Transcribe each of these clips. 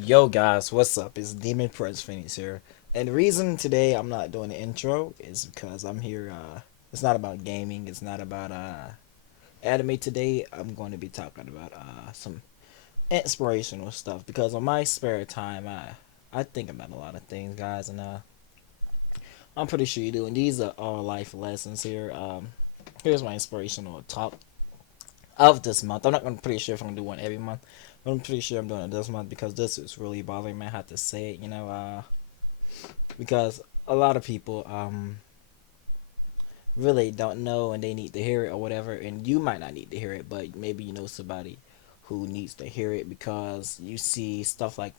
Yo guys, what's up? It's Demon Prince Phoenix here. And the reason today I'm not doing the intro is because I'm here it's not about gaming, it's not about anime today. I'm going to be talking about some inspirational stuff because on my spare time I think about a lot of things, guys, and I'm pretty sure you do. And these are all life lessons here. Here's my inspirational talk of this month. I'm not gonna pretty sure if I'm gonna do one every month, but I'm pretty sure I'm doing it this month because this is really bothering me. I have to say it, because a lot of people really don't know and they need to hear it or whatever, and you might not need to hear it, but maybe you know somebody who needs to hear it because you see stuff like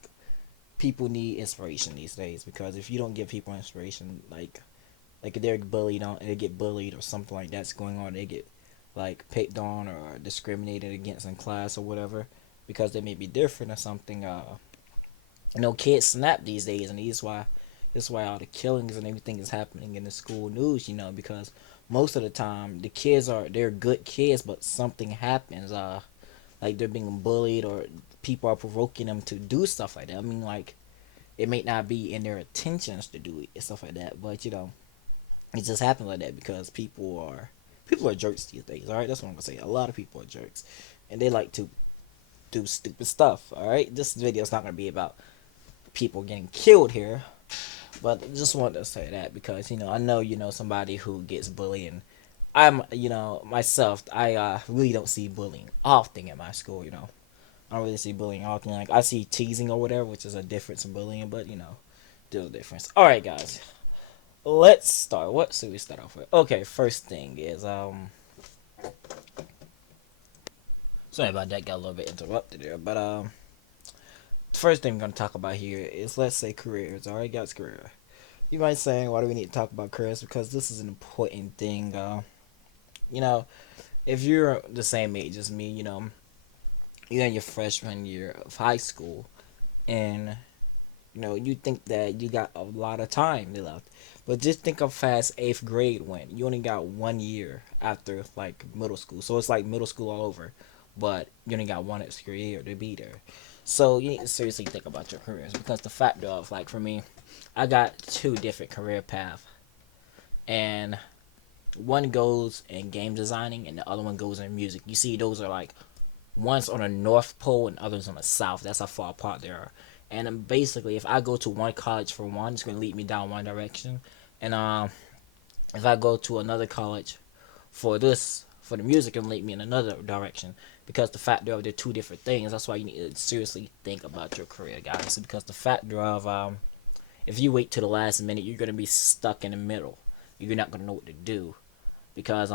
people need inspiration these days. Because if you don't give people inspiration, like if they're bullied on, they get bullied or something like that's going on, they get like picked on or discriminated against in class or whatever because they may be different or something. Kids snap these days, and this is why all the killings and everything is happening in the school news. Because most of the time they're good kids, but something happens. Like they're being bullied or people are provoking them to do stuff like that. I mean, like it may not be in their intentions to do it and stuff like that, but it just happens like that because people are jerks these days. All right, that's what I'm gonna say. A lot of people are jerks, and they like to do stupid stuff. All right, this video is not gonna be about people getting killed here, but I just wanted to say that because I know somebody who gets bullied, and I'm myself. I really don't see bullying often at my school. I don't really see bullying often. Like I see teasing or whatever, which is a difference in bullying, but there's a difference. All right, guys, let's start. What should we start off with? Okay, first thing is sorry about that. Got a little bit interrupted there, but the first thing we're gonna talk about here is, let's say, careers. All right, guys, career. You might say, why do we need to talk about careers? Because this is an important thing. You know, if you're the same age as me, you're in your freshman year of high school, and you think that you got a lot of time left. But just think how fast eighth grade went. You only got 1 year after like middle school, so it's like middle school all over. But you only got one extra year to be there. So you need to seriously think about your careers because the fact of, like, for me, I got two different career paths, and one goes in game designing and the other one goes in music. You see, those are like one's on the North Pole and others on the South. That's how far apart they are. And basically, if I go to one college for one, it's going to lead me down one direction, and if I go to another college for the music, and lead me in another direction. Because the factor of they're two different things. That's why you need to seriously think about your career, guys. Because the factor of if you wait to the last minute, you're going to be stuck in the middle. You're not going to know what to do because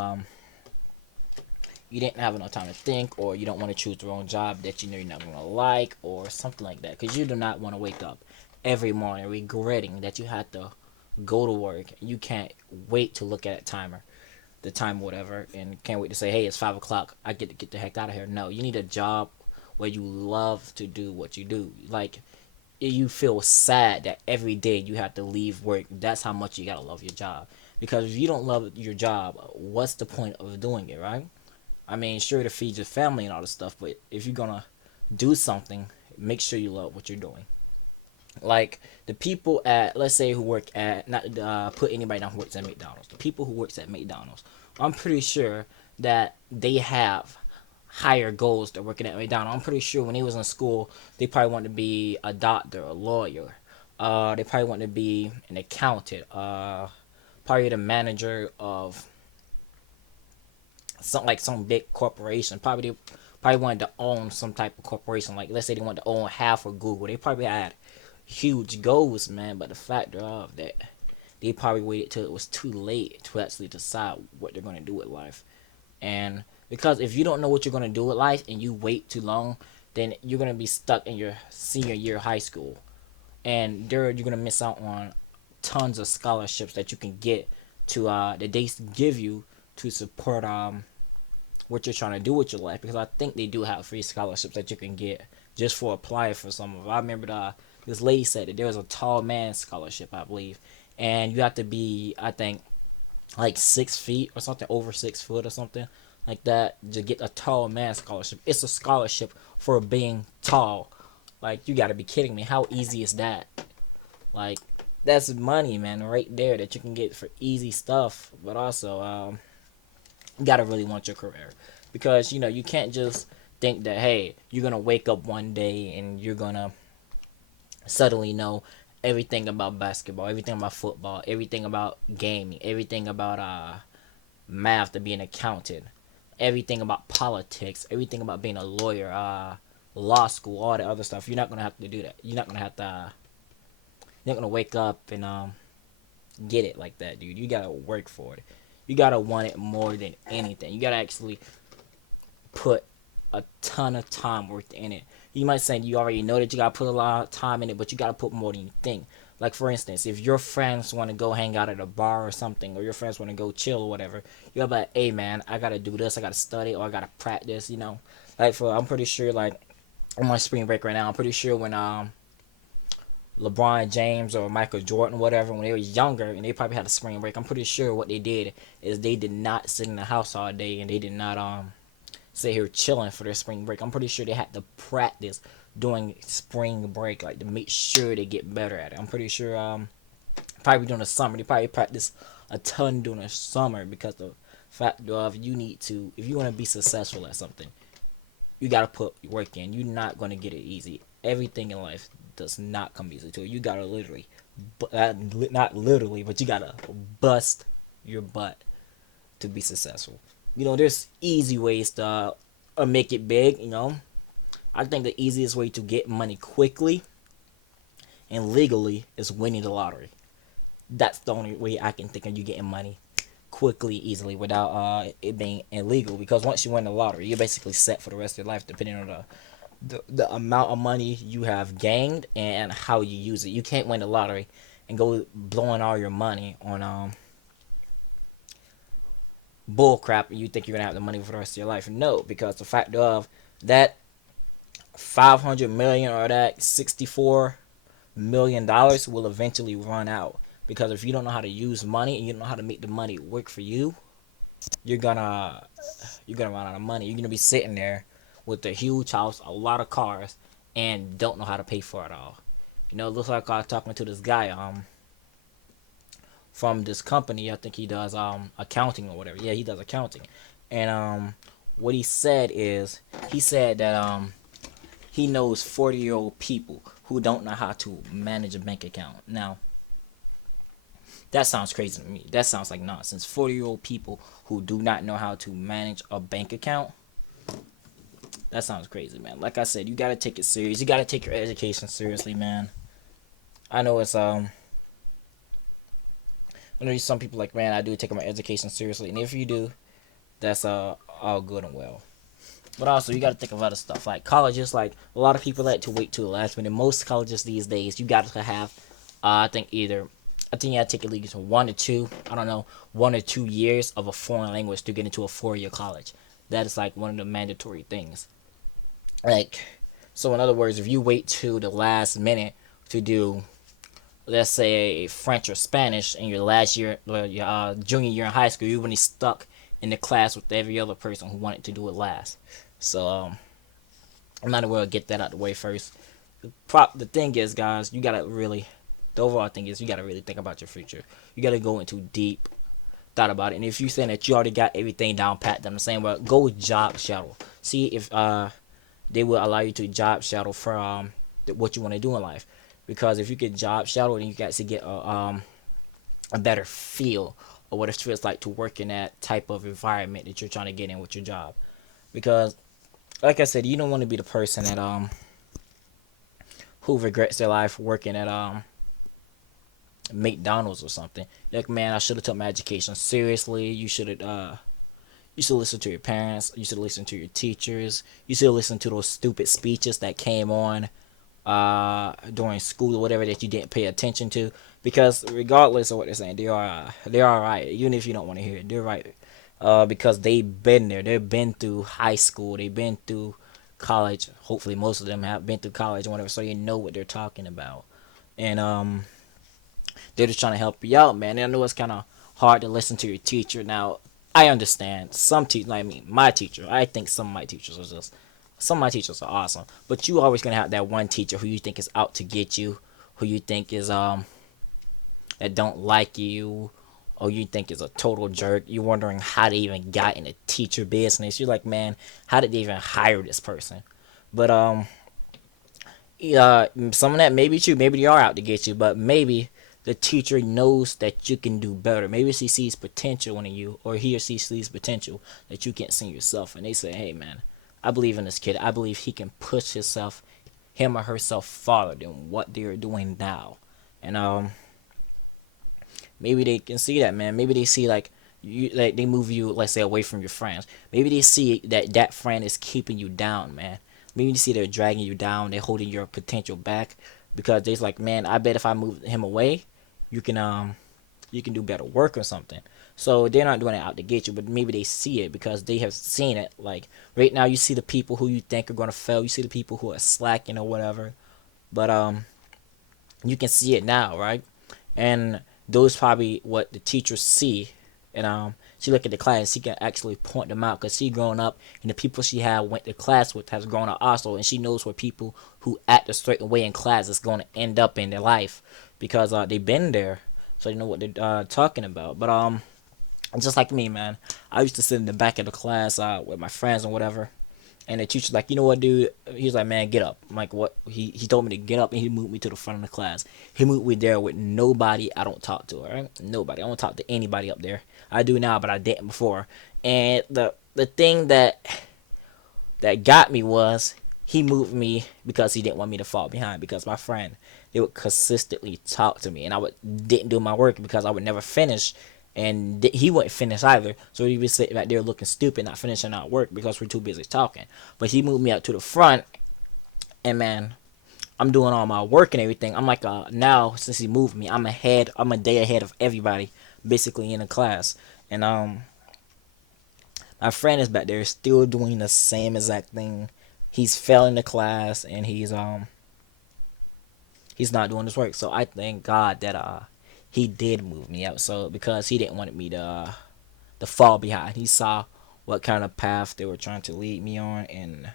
you didn't have enough time to think, or you don't want to choose the wrong job that you know you're not going to like, or something like that. Because you do not want to wake up every morning regretting that you had to go to work. You can't wait to look at a timer, the time, whatever, and can't wait to say, hey, it's 5 o'clock. I get the heck out of here. No, you need a job where you love to do what you do. Like, you feel sad that every day you have to leave work. That's how much you gotta love your job. Because if you don't love your job, what's the point of doing it, right? I mean, sure, to feed your family and all this stuff, but if you're gonna do something, make sure you love what you're doing. Like the people at, let's say, who work at, not put anybody down who works at McDonald's. The people who works at McDonald's, I'm pretty sure that they have higher goals than working at McDonald's. I'm pretty sure when they was in school, they probably wanted to be a doctor, a lawyer. They probably wanted to be an accountant. Probably the manager of some big corporation. Probably wanted to own some type of corporation. Like, let's say they wanted to own half of Google. They probably had huge goals, man. But the fact of that, they probably waited till it was too late to actually decide what they're gonna do with life. And because if you don't know what you're gonna do with life and you wait too long, then you're gonna be stuck in your senior year of high school, and there you're gonna miss out on tons of scholarships that you can get to that they give you to support what you're trying to do with your life. Because I think they do have free scholarships that you can get just for applying for some of them. I remember this lady said that there was a tall man scholarship, I believe, and you have to be, I think, like 6 feet or something, over 6 foot or something like that, to get a tall man scholarship. It's a scholarship for being tall Like, you gotta be kidding me. How easy is that? Like, that's money, man, right there that you can get for easy stuff. But also, you gotta really want your career, because you can't just think that, hey, you're gonna wake up one day and you're gonna suddenly know everything about basketball, everything about football, everything about gaming, everything about math to be an accountant, everything about politics, everything about being a lawyer, law school, all the other stuff. You're not gonna have to do that. You're not gonna have to. You're not gonna wake up and get it like that, dude. You gotta work for it. You gotta want it more than anything. You gotta actually put a ton of time worth in it. You might say you already know that you gotta put a lot of time in it, but you gotta put more than you think. Like, for instance, if your friends want to go hang out at a bar or something, or your friends want to go chill or whatever, you gotta be like, hey man, I gotta do this, I gotta study, or I gotta practice. Like, I'm pretty sure, like, I'm on spring break right now. I'm pretty sure when LeBron James or Michael Jordan, whatever, when they were younger and they probably had a spring break, I'm pretty sure what they did is they did not sit in the house all day, and they did not sit here chilling for their spring break. I'm pretty sure they had to practice during spring break, like, to make sure they get better at it. I'm pretty sure probably during the summer they probably practice a ton during the summer, because the fact of, you need to, if you want to be successful at something, you gotta put work in. You're not gonna get it easy. Everything in life does not come easy to you. You gotta literally, not literally, but you gotta bust your butt to be successful. There's easy ways to make it big. I think the easiest way to get money quickly and legally is winning the lottery. That's the only way I can think of you getting money quickly, easily, without it being illegal. Because once you win the lottery, you're basically set for the rest of your life, depending on the amount of money you have gained and how you use it. You can't win the lottery and go blowing all your money on bull crap, and you think you're gonna have the money for the rest of your life. No, because the fact of that 500 million or that 64 million dollars will eventually run out. Because if you don't know how to use money and you don't know how to make the money work for you, you're gonna run out of money. You're gonna be sitting there with a huge house, a lot of cars, and don't know how to pay for it all. It looks like I was talking to this guy from this company. I think he does accounting or whatever. Yeah, he does accounting. And what he said is, he said that he knows 40-year-old people who don't know how to manage a bank account. Now, that sounds crazy to me. That sounds like nonsense. 40-year-old people who do not know how to manage a bank account. That sounds crazy, man. Like I said, you gotta take it serious. You gotta take your education seriously, man. I know it's I know some people like, man, I do take my education seriously, and if you do, that's all good and well. But also, you got to think of other stuff. Like colleges, like, a lot of people like to wait till the last minute. Most colleges these days, you got to have, I think you got to take at least 1 or 2, I don't know, 1 or 2 years of a foreign language to get into a 4-year college. That is like one of the mandatory things. Like, so in other words, if you wait to the last minute to do, let's say, French or Spanish in your last year, or your junior year in high school, you're really stuck in the class with every other person who wanted to do it last. So I might as well get that out the way first. The thing is, guys, you gotta really. The overall thing is, you gotta really think about your future. You gotta go into deep thought about it. And if you're saying that you already got everything down pat, then I'm saying, well, go job shadow. See if they will allow you to job shadow for what you want to do in life. Because if you get job shadow, then you can actually get a better feel of what it feels like to work in that type of environment that you're trying to get in with your job. Because, like I said, you don't want to be the person that who regrets their life working at McDonald's or something. Like, man, I should have took my education seriously. You should listen to your parents. You should listen to your teachers. You should listen to those stupid speeches that came on during school or whatever that you didn't pay attention to. Because regardless of what they're saying, they're all right. Even if you don't want to hear it, they're right. Because they've been there. They've been through high school. They've been through college. Hopefully, most of them have been through college and whatever, so you know what they're talking about. And they're just trying to help you out, man. And I know it's kind of hard to listen to your teacher. Now, I understand some teachers. I mean, my teacher. I think some of my teachers are just Some of my teachers are awesome, but you always gonna have that one teacher who you think is out to get you, who you think is that don't like you, or you think is a total jerk. You're wondering how they even got in the teacher business. You're like, man, how did they even hire this person? But yeah, some of that may be true. Maybe they are out to get you, but maybe the teacher knows that you can do better. Maybe she sees potential in you, or he or she sees potential that you can't see yourself, and they say, "Hey, man, I believe in this kid. I believe he can push him or herself farther than what they're doing now." And maybe they can see that, man. Maybe they see like like they move you, let's say, away from your friends. Maybe they see that that friend is keeping you down, man. Maybe you see they're dragging you down, they're holding your potential back because they're like, man, I bet if I move him away, you can you can do better work or something. So they're not doing it out to get you, but maybe they see it because they have seen it. Like right now, you see the people who you think are gonna fail. You see the people who are slacking or whatever. But you can see it now, right? And those probably what the teachers see. And she look at the class, she can actually point them out because she grown up, and the people she had went to class with has grown up also, and she knows what people who act a certain way in class is going to end up in their life because they've been there, so they know what they're talking about. But just like me, man, I used to sit in the back of the class with my friends and whatever, and the teacher's like, you know what, dude? He's like, man, get up. I'm like, what? He told me to get up, and he moved me to the front of the class. He moved me there with nobody I don't talk to, all right? Nobody. I don't talk to anybody up there. I do now, but I didn't before. And the thing that got me was he moved me because he didn't want me to fall behind. Because my friend, they would consistently talk to me, and I would didn't do my work because I would never finish, and he wouldn't finish either. So he was sitting back there looking stupid, not finishing our work because we're too busy talking. But he moved me out to the front, and man, I'm doing all my work and everything. I'm like, now since he moved me, I'm ahead. I'm a day ahead of everybody, basically in the class. And my friend is back there still doing the same exact thing. He's failing the class, and he's not doing his work. So I thank God that he did move me out. So because he didn't want me to fall behind. He saw what kind of path they were trying to lead me on, and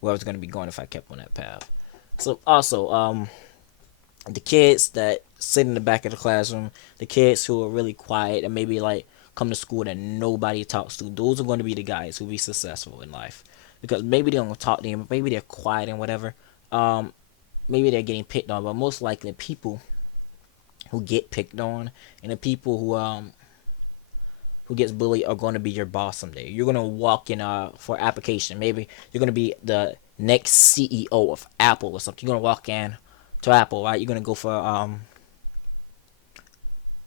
where I was going to be going if I kept on that path. So also, the kids that sit in the back of the classroom, the kids who are really quiet and maybe like come to school that nobody talks to, those are going to be the guys who be successful in life. Because maybe they don't talk to them, maybe they're quiet and whatever. Maybe they're getting picked on, but most likely people who get picked on and the people who gets bullied are going to be your boss someday. You're going to walk in for application. Maybe you're going to be the next CEO of Apple or something. You're going to walk in to Apple, right? You're going to go for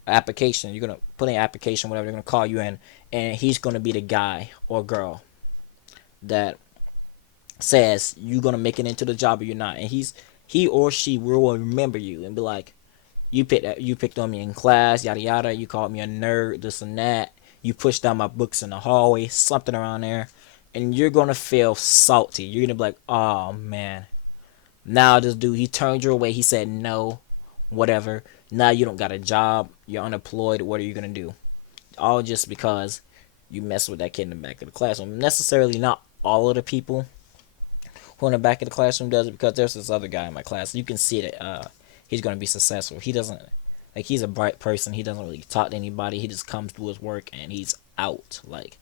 application. You're going to put in an application, whatever. They're going to call you in, and he's going to be the guy or girl that says you're going to make it into the job or you're not. And he or she will remember you and be like, you picked on me in class, yada yada. You called me a nerd, this and that. You pushed down my books in the hallway, something around there, and you're gonna feel salty. You're gonna be like, oh man, now this dude he turned your way. He said no, whatever. Now you don't got a job. You're unemployed. What are you gonna do? All just because you messed with that kid in the back of the classroom. Necessarily not all of the people who in the back of the classroom does it, because there's this other guy in my class. You can see that he's going to be successful. He doesn't, like, he's a bright person. He doesn't really talk to anybody. He just comes to his work and he's out. Like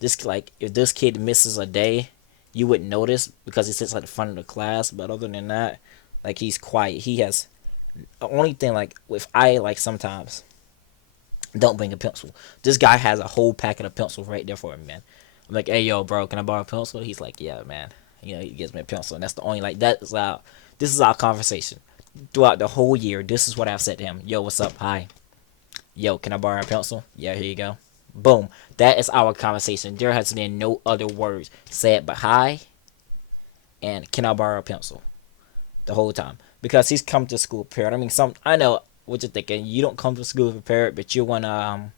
if this kid misses a day, you wouldn't notice because he sits at the front of the class. But other than that, like, he's quiet. He has the only thing, like, if I like sometimes don't bring a pencil. This guy has a whole packet of pencils right there for him, man. I'm like, hey, yo, bro, can I borrow a pencil? He's like, yeah, man. You know, he gives me a pencil, and that's the only, like, this is our conversation. Throughout the whole year, this is what I've said to him. Yo, what's up? Hi. Yo, can I borrow a pencil? Yeah, here you go. Boom. That is our conversation. There has been no other words said but hi and can I borrow a pencil the whole time. Because he's come to school prepared. I mean, I know what you're thinking. You don't come to school prepared, but you want to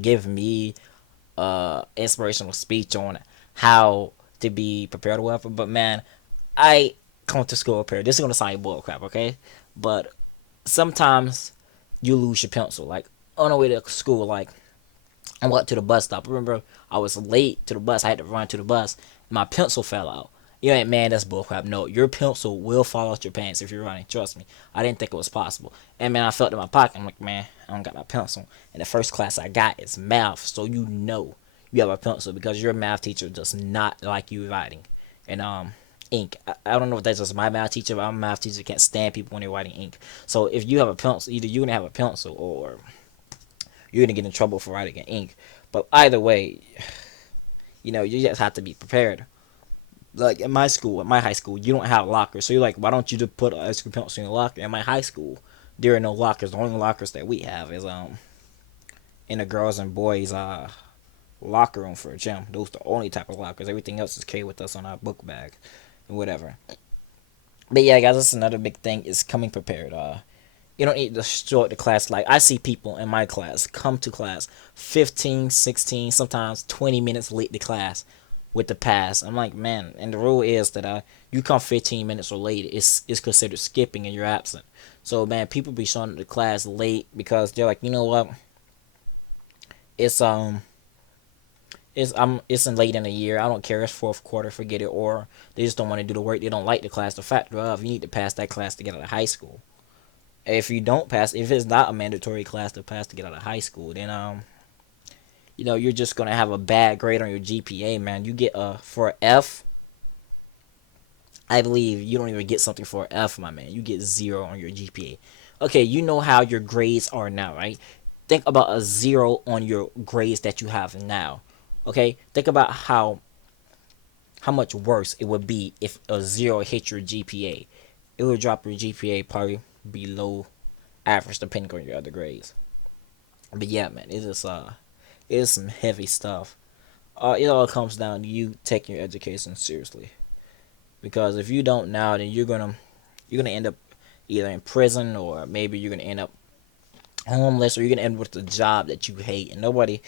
give me inspirational speech on how to be prepared or whatever. But man, I come to school prepared. This is gonna sound like bull crap, okay? But sometimes you lose your pencil. Like on the way to school, like I went to the bus stop. I remember I was late to the bus. I had to run to the bus, my pencil fell out. You ain't, man, that's bullcrap. No, your pencil will fall out your pants if you're running. Trust me. I didn't think it was possible. And man, I felt in my pocket. I'm like, man, I don't got my pencil. And the first class I got is math, so you know you have a pencil because your math teacher does not like you writing. And ink. I don't know if that's just my math teacher, but my math teacher can't stand people when they're writing ink. So if you have a pencil, either you're gonna have a pencil or you're gonna get in trouble for writing in ink. But either way, you just have to be prepared. Like in my school, at my high school, you don't have lockers. So you're like, why don't you just put an extra pencil in your locker? In my high school, there are no lockers. The only lockers that we have is in the girls and boys locker room for a gym. Those are the only type of lockers. Everything else is carried with us on our book bag and whatever. But yeah, guys, that's another big thing is coming prepared. You don't need to show up to class. Like I see people in my class come to class 15, 16, sometimes 20 minutes late to class with the pass. I'm like, man, and the rule is that you come 15 minutes or late, it's considered skipping and you're absent. So man, people be showing up to class late because they're like, you know what? It's it's in late in the year. I don't care. It's fourth quarter. Forget it. Or they just don't want to do the work. They don't like the class. The fact of you need to pass that class to get out of high school. If you don't pass, if it's not a mandatory class to pass to get out of high school, then you're just gonna have a bad grade on your GPA, man. You get for a F, I believe you don't even get something for an F, my man. You get 0 on your GPA. Okay, you know how your grades are now, right? Think about a 0 on your grades that you have now. Okay, think about how much worse it would be if a 0 hit your GPA. It would drop your GPA probably below average depending on your other grades. But yeah, man, it is some heavy stuff. It all comes down to you taking your education seriously. Because if you don't now, then you're gonna end up either in prison or maybe you're gonna end up homeless or you're gonna end up with a job that you hate and nobody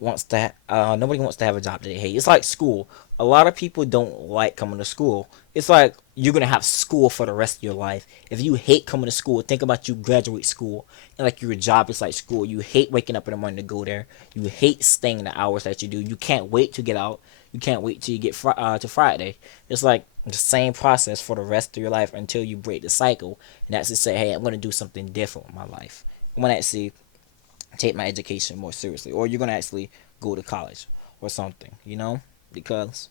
wants to have a job that they hate. It's like school. A lot of people don't like coming to school. It's like you're gonna have school for the rest of your life. If you hate coming to school, think about you graduate school and like your job is like school. You hate waking up in the morning to go there. You hate staying the hours that you do. You can't wait to get out. You can't wait till you get to Friday. It's like the same process for the rest of your life until you break the cycle and actually say, hey, I'm gonna do something different with my life. I'm gonna actually take my education more seriously, or you're gonna actually go to college or something, because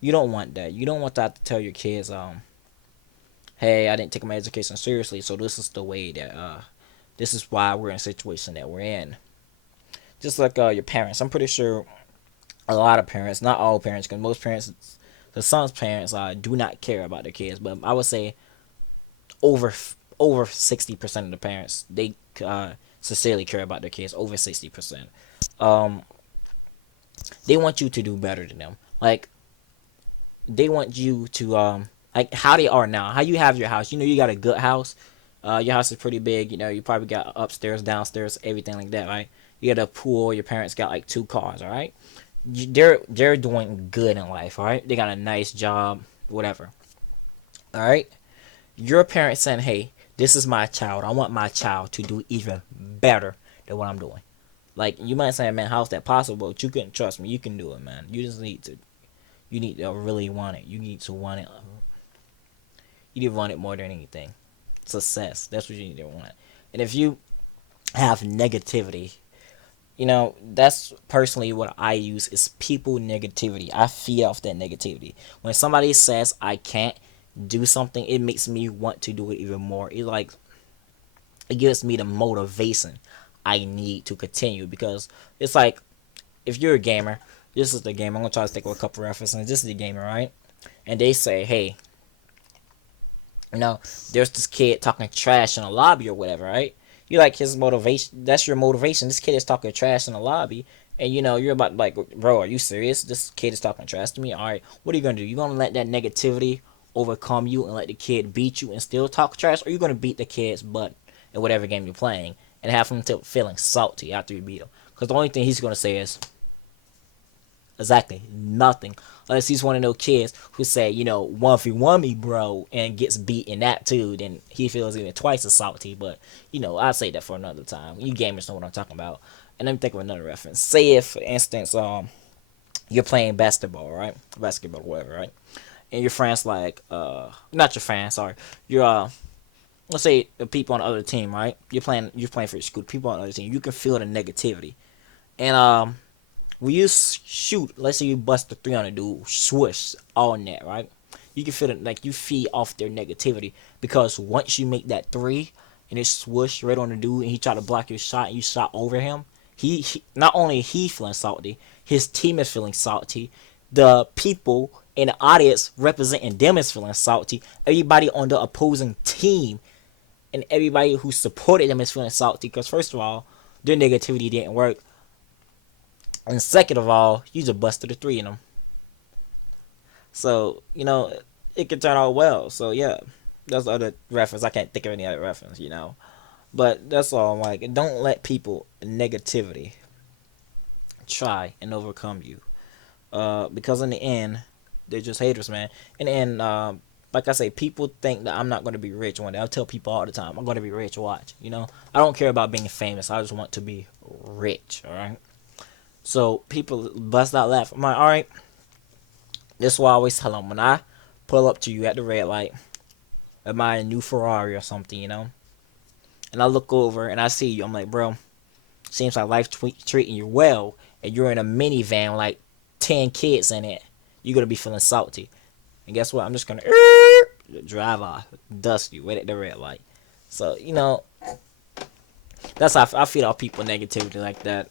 you don't want that. You don't want to have to tell your kids, hey, I didn't take my education seriously, so this is the way that this is why we're in a situation that we're in. Just like your parents, I'm pretty sure a lot of parents, not all parents, because most parents, the son's parents, do not care about their kids, but I would say over over 60% of the parents they sincerely care about their kids. Over 60%. Um, they want you to do better than them. Like they want you to like how they are now. How you have your house. You got a good house. Your house is pretty big. You probably got upstairs, downstairs, everything like that, right? You got a pool. Your parents got like 2 cars, all right? They're doing good in life, all right? They got a nice job, whatever, all right? Your parents saying, hey, this is my child. I want my child to do even better than what I'm doing. Like you might say, man, how's that possible? But you can trust me. You can do it, man. You just need to. You need to really want it. You need to want it. You need to want it more than anything. Success. That's what you need to want. And if you have negativity, that's personally what I use is people negativity. I feed off that negativity. When somebody says I can't do something, it makes me want to do it even more. It gives me the motivation I need to continue because it's like if you're a gamer, this is the game. I'm gonna try to think of a couple references. This is the gamer, right? And they say, hey, you know, there's this kid talking trash in a lobby or whatever, right? You like his motivation. That's your motivation. This kid is talking trash in the lobby, and you're about like, bro, are you serious? This kid is talking trash to me. All right, what are you gonna do? You gonna let that negativity overcome you and let the kid beat you and still talk trash, or you gonna beat the kid's butt in whatever game you're playing and have him feeling salty after you beat him? Because the only thing he's gonna say is exactly nothing, unless he's one of those kids who say, 1v1 me, bro, and gets beat in that too. Then he feels even twice as salty. But I'll say that for another time. You gamers know what I'm talking about. And let me think of another reference. Say if, for instance, You're playing basketball, right? Basketball, whatever, right? And your friends like, not your friends, sorry. Your let's say the people on the other team, right? You're playing for your school. People on the other team, you can feel the negativity. And when you shoot, let's say you bust the three on a dude, swoosh all net, right? You can feel it like you feed off their negativity because once you make that three and it swoosh right on the dude and he try to block your shot and you shot over him, he not only he feeling salty, his team is feeling salty. The people in the audience representing them is feeling salty. Everybody on the opposing team and everybody who supported them is feeling salty because first of all, their negativity didn't work, and second of all, you just busted a three in them. So it could turn out well. So yeah, that's the other reference. I can't think of any other reference. But that's all. I'm like, don't let people negativity try and overcome you. Because in the end, they're just haters, man. In the end, like I say, people think that I'm not going to be rich one day. I tell people all the time, I'm going to be rich. Watch, I don't care about being famous. I just want to be rich. All right. So people bust out laughing. I'm like, all right. This is why I always tell them when I pull up to you at the red light, am I a new Ferrari or something. And I look over and I see you. I'm like, bro, seems like life's treating you well, and you're in a minivan with like 10 kids in it. You're gonna be feeling salty. And guess what? I'm just gonna drive off, dust you right at the red light. So that's how I feel off people negativity like that.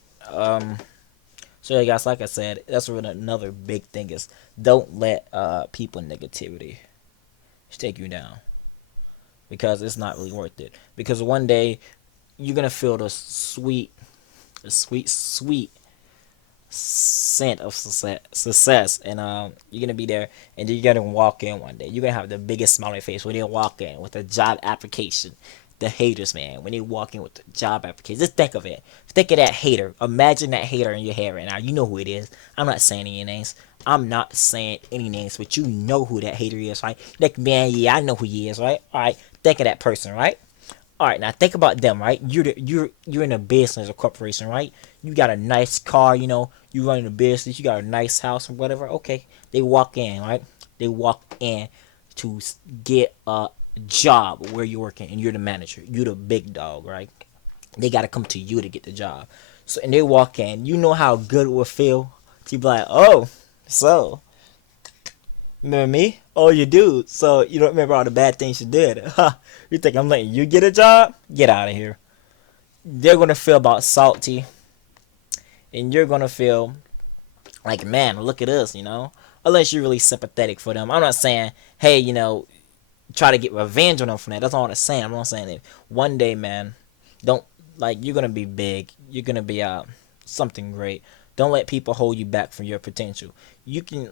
So yeah, guys, like I said, that's really another big thing is don't let people negativity take you down because it's not really worth it. Because one day you're gonna feel the sweet scent of success, and you're gonna be there, and you're gonna walk in one day. You're gonna have the biggest smile on your face when you walk in with a job application. The haters, man, when they walk in with the job application, just think of it. Think of that hater. Imagine that hater in your head right now. You know who it is. I'm not saying any names. I'm not saying any names, but you know who that hater is, right? Like, man, yeah, I know who he is, right? All right, think of that person, right? All right, now think about them, right? You're in a business or corporation, right? You got a nice car, you running a business, you got a nice house or whatever. Okay, they walk in, right? They walk in to get a job where you're working, and you're the manager, you're the big dog, right? They got to come to you to get the job. So, and they walk in, you know how good it will feel to be like, oh, so remember me? Oh, you do. So you don't remember all the bad things you did. You think I'm letting you get a job? Get out of here. They're gonna feel about salty, and you're gonna feel like, man, look at us. Unless you're really sympathetic for them. I'm not saying, hey, try to get revenge on them for that. That's all I'm saying. I'm not saying that one day, man, don't like you're gonna be big. You're gonna be something great. Don't let people hold you back from your potential. You can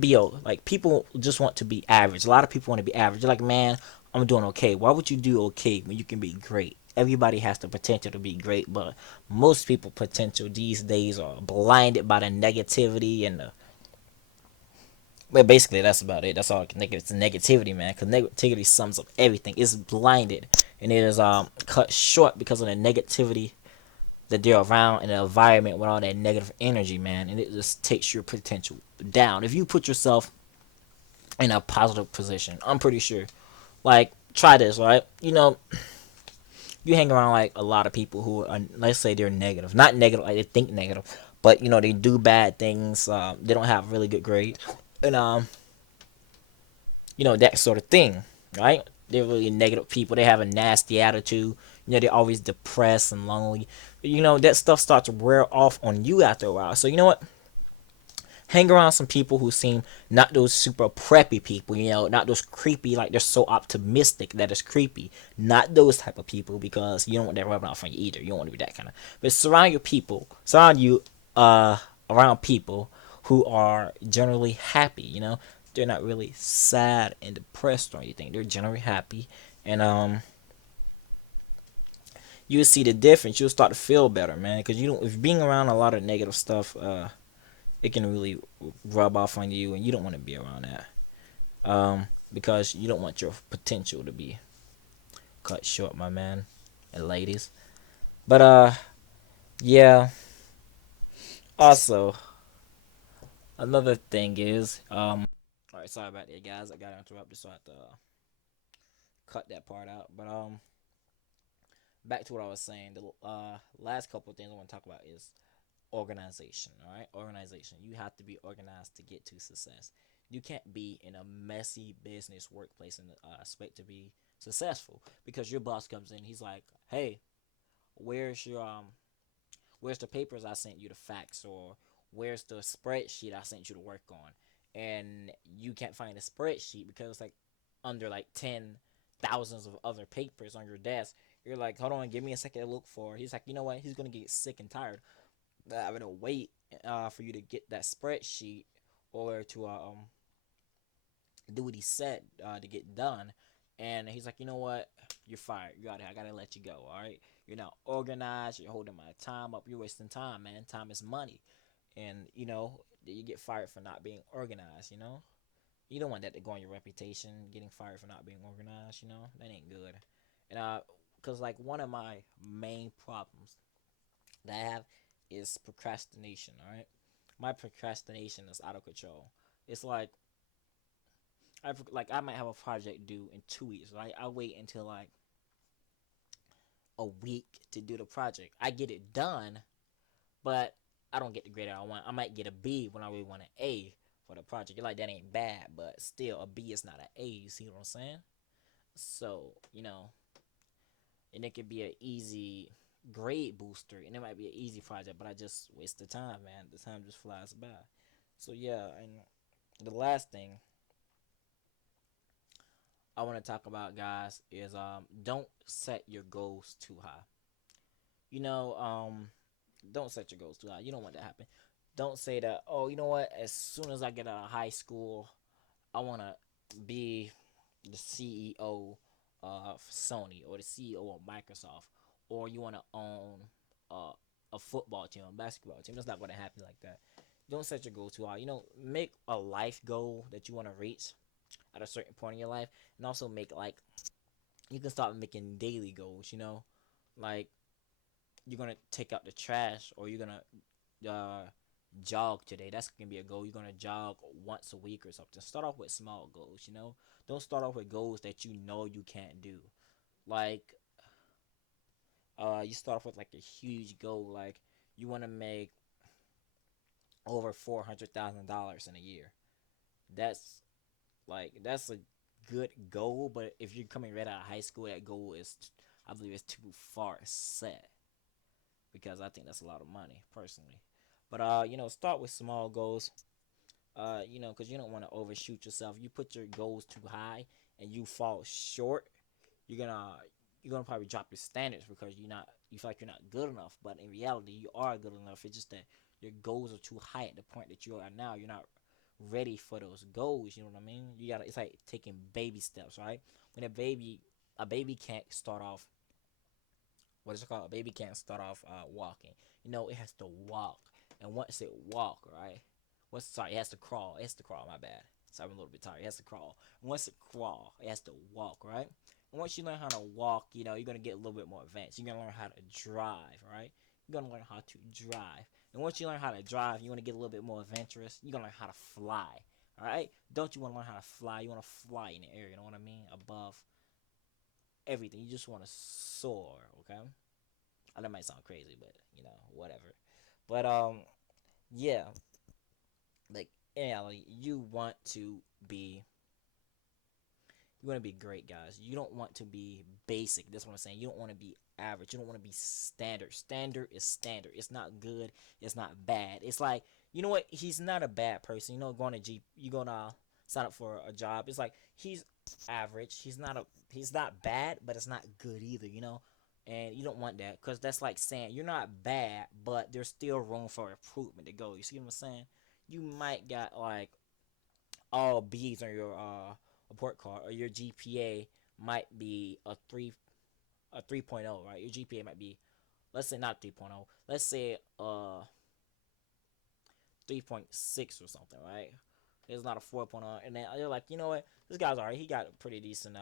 be like people just want to be average. A lot of people want to be average. You're like, man, I'm doing okay. Why would you do okay when you can be great? Everybody has the potential to be great, but most people potential these days are blinded by the negativity and the but basically, that's about it. That's all I can think of. It's negativity, man. Because negativity sums up everything. It's blinded, and it is cut short because of the negativity that they're around in the environment with all that negative energy, man. And it just takes your potential down. If you put yourself in a positive position, I'm pretty sure. Like, try this, right? You hang around like a lot of people who are, let's say, they're negative, not negative like they think negative, but they do bad things. They don't have really good grades, and that sort of thing, right? They're really negative people. They have a nasty attitude. They're always depressed and lonely. That stuff starts to wear off on you after a while. So you know what? Hang around some people who seem not those super preppy people, not those creepy, like they're so optimistic that it's creepy. Not those type of people because you don't want that rubbing off on you either. You don't want to be that kind of. But surround you around people who are generally happy. They're not really sad and depressed or anything. They're generally happy, and you'll see the difference. You'll start to feel better, man. Because if being around a lot of negative stuff, it can really rub off on you, and you don't want to be around that. Because you don't want your potential to be cut short, my man and ladies. But yeah. Also, Another thing is, all right, sorry about that, guys. I got interrupted, so I have to cut that part out. But back to what I was saying. The last couple of things I want to talk about is organization. All right, organization. You have to be organized to get to success. You can't be in a messy business workplace and expect to be successful because your boss comes in. He's like, "Hey, where's your where's the papers I sent you to fax, or where's the spreadsheet I sent you to work on?" And you can't find a spreadsheet because it's like under like 10 thousands of other papers on your desk. You're like, hold on, give me a second to look for it. He's like, you know what? He's gonna get sick and tired of having to wait for you to get that spreadsheet or to do what he said to get done. And he's like, you know what? You're fired. You got it. I gotta let you go. All right. You're not organized. You're holding my time up. You're wasting time, man. Time is money. And you get fired for not being organized. You don't want that to go on your reputation. Getting fired for not being organized. That ain't good. And cause like one of my main problems that I have is procrastination. All right. My procrastination is out of control. It's I might have a project due in 2 weeks, right? I wait until like a week to do the project. I get it done, but I don't get the grade I want. I might get a B when I really want an A for the project. You're like, that ain't bad, but still a B is not an A. You see what I'm saying? So and it could be an easy grade booster, and it might be an easy project, but I just waste the time, man. The time just flies by. So yeah, and the last thing I want to talk about, guys, is don't set your goals too high. You know, don't set your goals too high. You don't want that to happen. Don't say that. Oh, you know what? As soon as I get out of high school, I want to be the CEO of Sony or the CEO of Microsoft, or you want to own uh, a football team, a basketball team. That's not going to happen like that. Don't set your goals too high. Make a life goal that you want to reach at a certain point in your life, and also make like you can start making daily goals. Like you're gonna take out the trash, or you're gonna jog today. That's gonna be a goal. You're gonna jog once a week or something. Start off with small goals. Don't start off with goals that you know you can't do. Like you start off with like a huge goal. Like you want to make over $400,000 in a year. That's that's a good goal. But if you're coming right out of high school, that goal is, I believe, it's too far set, because I think that's a lot of money personally. But start with small goals. Because you don't want to overshoot yourself. You put your goals too high and you fall short, you're gonna probably drop your standards because you feel like you're not good enough. But in reality, you are good enough. It's just that your goals are too high at the point that you are now. You're not ready for those goals. You know what I mean? It's like taking baby steps, right? When a baby can't start off, what is it called? A baby can't start off walking. It has to walk, and once it walk, right? It has to crawl. It has to crawl. My bad. Sorry, I'm a little bit tired. It has to crawl. And once it crawl, it has to walk, right? And once you learn how to walk, you're gonna get a little bit more advanced. You're gonna learn how to drive, right? You're gonna learn how to drive. And once you learn how to drive, you wanna get a little bit more adventurous. You're gonna learn how to fly. All right? Don't you wanna learn how to fly? You wanna fly in the air. You know what I mean? Above everything. You just wanna soar. Okay? I know that might sound crazy, but whatever. But yeah, like in reality, be you want to be great, guys. You don't want to be basic. That's what I'm saying. You don't want to be average. You don't want to be standard. Standard is standard. It's not good. It's not bad. It's like, you know what? He's not a bad person. Going to you gonna sign up for a job. It's like he's average. He's not bad, but it's not good either. And you don't want that, because that's like saying you're not bad, but there's still room for improvement to go. You see what I'm saying? You might got like all B's on your report card, or your GPA might be a 3.0, right? Your GPA might be, let's say not 3.0, let's say 3.6 or something, right? It's not a 4.0, and then you're like, you know what, this guy's alright. He got a pretty decent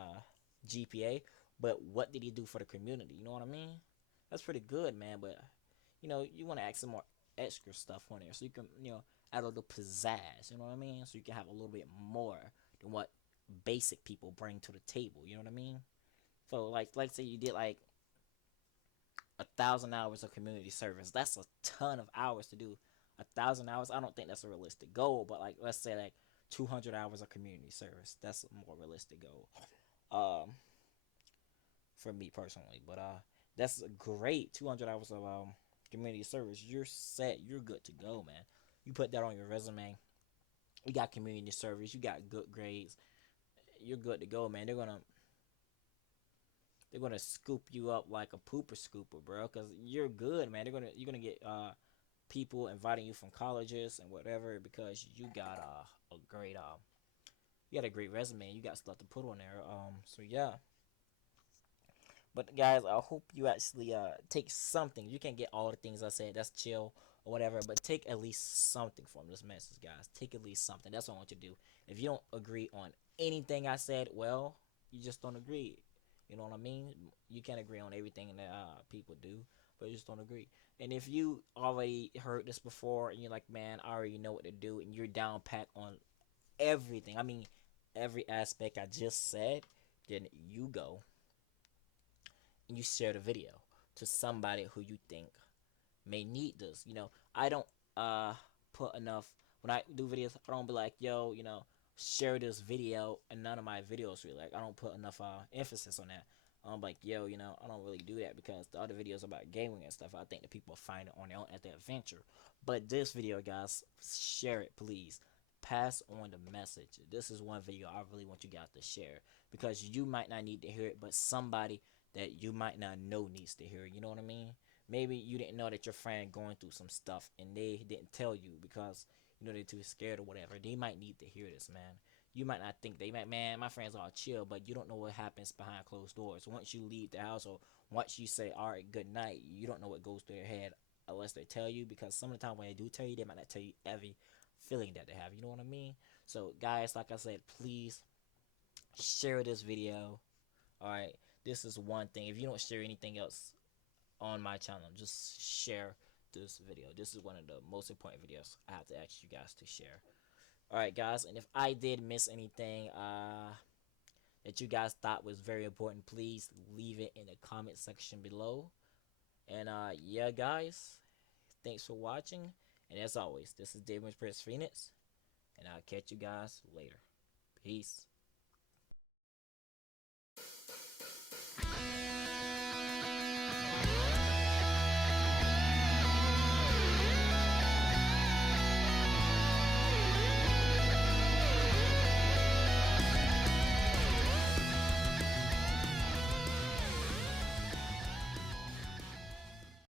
GPA, but what did he do for the community? You know what I mean? That's pretty good, man. But you want to add some more extra stuff on there, so you can add a little pizzazz, you know what I mean? So you can have a little bit more than what basic people bring to the table, you know what I mean? So like say you did like 1,000 hours of community service. That's a ton of hours to do. 1,000 hours. I don't think that's a realistic goal, but like let's say like 200 hours of community service. That's a more realistic goal. Um, for me personally, but that's great. 200 hours of community service. You're set. You're good to go, man. You put that on your resume. You got community service. You got good grades. You're good to go, man. They're gonna scoop you up like a pooper scooper, bro. Cause you're good, man. You're gonna get people inviting you from colleges and whatever because you got a great you got a great resume. You got stuff to put on there. So yeah. But guys, I hope you actually take something. You can get all the things I said. That's chill or whatever, but take at least something from this message, guys. Take at least something. That's what I want you to do. If you don't agree on anything I said, well, you just don't agree. You know what I mean? You can't agree on everything that people do, but you just don't agree. And if you already heard this before and you're like, man, I already know what to do, and you're down pat on everything, I mean, every aspect I just said, then you go and you share the video to somebody who you think may need this. I don't put enough when I do videos. I don't be like, yo, share this video, and none of my videos really like. I don't put enough emphasis on that. I'm like, yo, I don't really do that because the other videos about gaming and stuff, I think that people find it on their own at their adventure. But this video, guys, share it, please. Pass on the message. This is one video I really want you guys to share because you might not need to hear it, but somebody that you might not know needs to hear it. You know what I mean? Maybe you didn't know that your friend going through some stuff and they didn't tell you because they're too scared or whatever. They might need to hear this, man. You might not think they might, man, my friends are all chill, but you don't know what happens behind closed doors. Once you leave the house or once you say, all right, good night, you don't know what goes through their head unless they tell you, because some of the time when they do tell you, they might not tell you every feeling that they have. You know what I mean? So, guys, like I said, please share this video. All right, this is one thing. If you don't share anything else on my channel, just share this video. This is one of the most important videos I have to ask you guys to share. All right, guys, and if I did miss anything that you guys thought was very important, please leave it in the comment section below. And yeah, guys, thanks for watching. And as always, this is David Prince Phoenix, and I'll catch you guys later. Peace.